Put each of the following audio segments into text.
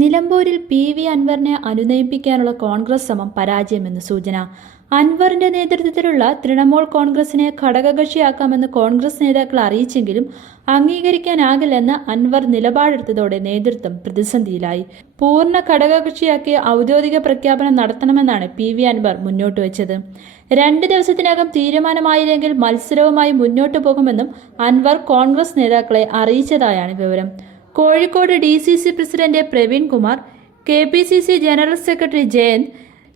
നിലമ്പൂരിൽ PV അൻവറിനെ അനുനയിപ്പിക്കാനുള്ള കോൺഗ്രസ് ശ്രമം പരാജയമെന്ന് സൂചന. അൻവറിന്റെ നേതൃത്വത്തിലുള്ള തൃണമൂൽ കോൺഗ്രസിനെ ഘടകകക്ഷിയാക്കാമെന്ന് കോൺഗ്രസ് നേതാക്കൾ അറിയിച്ചെങ്കിലും അംഗീകരിക്കാനാകില്ലെന്ന് അൻവർ നിലപാടെടുത്തതോടെ നേതൃത്വം പ്രതിസന്ധിയിലായി. പൂർണ്ണ ഘടകകക്ഷിയാക്കി ഔദ്യോഗിക പ്രഖ്യാപനം നടത്തണമെന്നാണ് PV അൻവർ മുന്നോട്ട് വെച്ചത്. 2 ദിവസത്തിനകം തീരുമാനമായില്ലെങ്കിൽ മത്സരവുമായി മുന്നോട്ടു പോകുമെന്നും അൻവർ കോൺഗ്രസ് നേതാക്കളെ അറിയിച്ചതായാണ് വിവരം. Kozhikode DCC president Praveen Kumar, KPCC general secretary Jayant,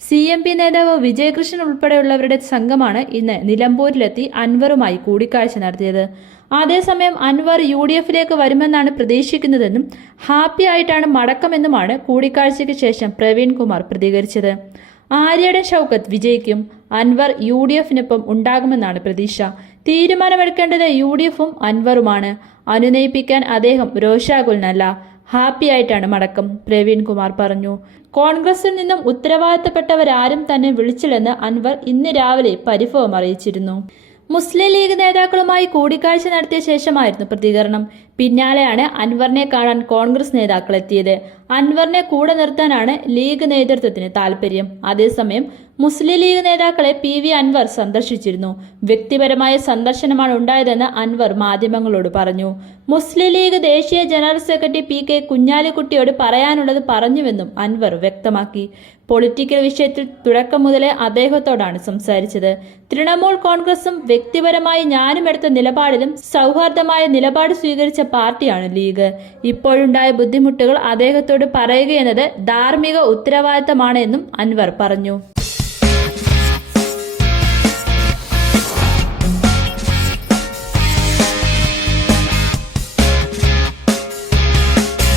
CMP നേതാവ് വിജയകൃഷ്ണൻ ഉൾപ്പെടെയുള്ളവരുടെ സംഘമാണ് ഇന്ന് നിലമ്പൂരിലെത്തി അൻവറുമായി കൂടിക്കാഴ്ച നടത്തിയത്. അതേസമയം അൻവർ UDFിലേക്ക് വരുമെന്നാണ് പ്രതീക്ഷിക്കുന്നതെന്നും ഹാപ്പി ആയിട്ടാണ് മടക്കമെന്നുമാണ് കൂടിക്കാഴ്ചയ്ക്ക് ശേഷം പ്രവീൺ കുമാർ പ്രതികരിച്ചത്. ആര്യടൻ ഷൗക്കത്ത് വിജയിക്കും, അൻവർ UDFിനൊപ്പം ഉണ്ടാകുമെന്നാണ് പ്രതീക്ഷ. തീരുമാനമെടുക്കേണ്ടത് UDFും അൻവറുമാണ്. അനുനയിപ്പിക്കാൻ അദ്ദേഹം രോഷാകുലനല്ല, ഹാപ്പിയായിട്ടാണ് മടക്കം, പ്രവീൺ കുമാർ പറഞ്ഞു. കോൺഗ്രസിൽ നിന്നും ഉത്തരവാദിത്തപ്പെട്ടവരാരും തന്നെ വിളിച്ചില്ലെന്ന് അൻവർ ഇന്ന് രാവിലെ പരിഭവം അറിയിച്ചിരുന്നു. മുസ്ലിം ലീഗ് നേതാക്കളുമായി കൂടിക്കാഴ്ച നടത്തിയ ശേഷമായിരുന്നു പ്രതികരണം. പിന്നാലെയാണ് അൻവറിനെ കാണാൻ കോൺഗ്രസ് നേതാക്കൾ എത്തിയത്. അൻവറിനെ കൂടെ നിർത്താനാണ് ലീഗ് നേതൃത്വത്തിന് താൽപര്യം. അതേസമയം മുസ്ലിം ലീഗ് നേതാക്കളെ PV അൻവർ സന്ദർശിച്ചിരുന്നു. വ്യക്തിപരമായ സന്ദർശനമാണ് ഉണ്ടായതെന്ന് അൻവർ മാധ്യമങ്ങളോട് പറഞ്ഞു. മുസ്ലിം ലീഗ് ദേശീയ ജനറൽ സെക്രട്ടറി PK കുഞ്ഞാലിക്കുട്ടിയോട് പറയാനുള്ളത് പറഞ്ഞുവെന്നും അൻവർ വ്യക്തമാക്കി. പൊളിറ്റിക്കൽ വിഷയത്തിൽ തുടക്കം മുതലേ അദ്ദേഹത്തോടാണ് സംസാരിച്ചത്. തൃണമൂൽ കോൺഗ്രസും വ്യക്തിപരമായി ഞാനും എടുത്ത നിലപാടിലും സൗഹാർദ്ദമായ നിലപാട് സ്വീകരിച്ച പാർട്ടിയാണ് ലീഗ്. ഇപ്പോഴുണ്ടായ ബുദ്ധിമുട്ടുകൾ അദ്ദേഹത്തോട് പറയുകയെന്നത് ധാർമ്മിക ഉത്തരവാദിത്തമാണ് എന്നും അൻവർ പറഞ്ഞു.